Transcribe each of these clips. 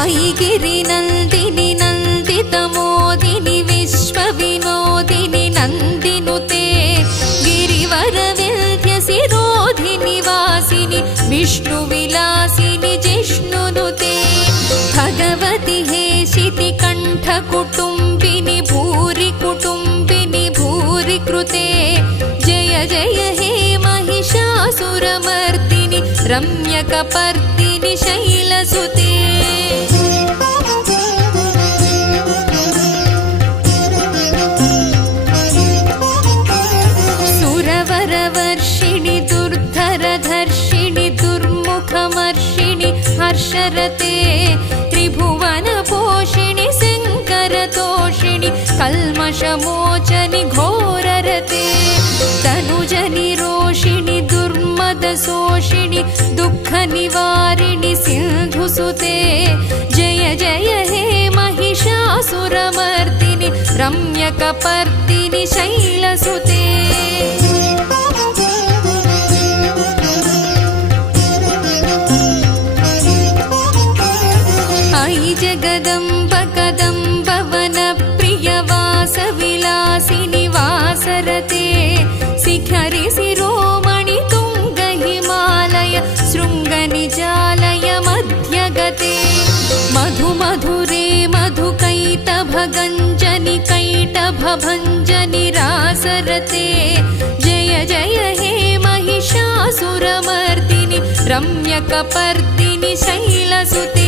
ऐगिरि नन्दिनि नन्दितमोदिनि विश्वविनोदिनि नन्दिनुते गिरिवरविन्ध्यसिरोधिनि वासिनि विष्णुविलासिनि जिष्णुनुते भगवति हेशिति कण्ठकुटुम्बिनि भूरि कुटुम्बिनि भूरि कृते जय जय हे महिषासुरमर्दिनि रम्यकपर्दिनि शैलसुते सुरवरवर्षिणि दुर्धरधर्षिणि दुर्मुखमर्षिणि हर्षरते त्रिभुवनपोषिणि शङ्करतोषिणि कल्मषमोचनि घोररते तनुजनि रोषिणि दुर्मदशोषिणि दुःखनिवारिणि सिन्धुसुते जय जय हे महिषासुरमर्दिनि रम्यकपर्दिनि शैलसुते ऐ जगदम्ब कदम्ब वनप्रियवासविलासिनि वासरते शिखरि शिरोमणि तुङ्ग हिमालय शृङ्गनिजालय मध्यगते मधु मधुरे मधुकैटभगञ्जनि कैटभभञ्जनि रासरते जय जय हे महिषासुरमर्दिनि रम्यकपर्दिनि शैलसुते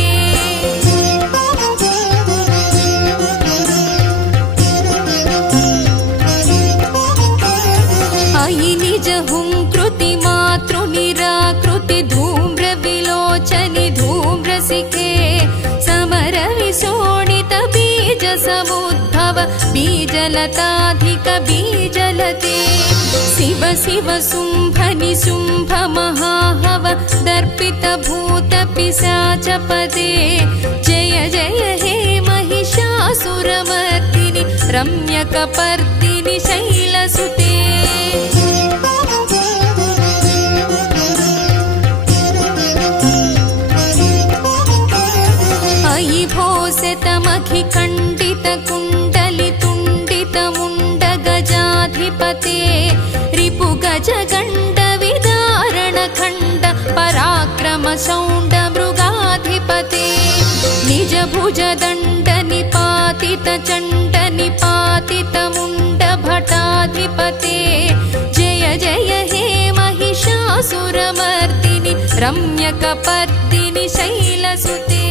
ऐ निजहुङ्कृति मातृनिराकृति धूम्रविलोचनि धूम्रसिखे समरविशोणित बीजसमुद्भव बीजलताधिक बीजलते शिव शिव शुम्भनि शुम्भ महाहव दर्पितभूत पिशाचपदे जय जय हे महिषासुरमर्दिनि रम्यकपर्दिनि शैलसुते ऐ भोसितमखिखण्डितकुण्डलितुण्डितमुण्डगजाधिपते रिपुगजगण्डविदारणखण्ड पराक्रमशौण्डमृगाधिपते निजभुजदण्डनिपातितचण्डनिपातितमुण्डभटाधिपते जय जय हे महिषासुरमर्दिनि रम्यकपर्दिनि शैलसुते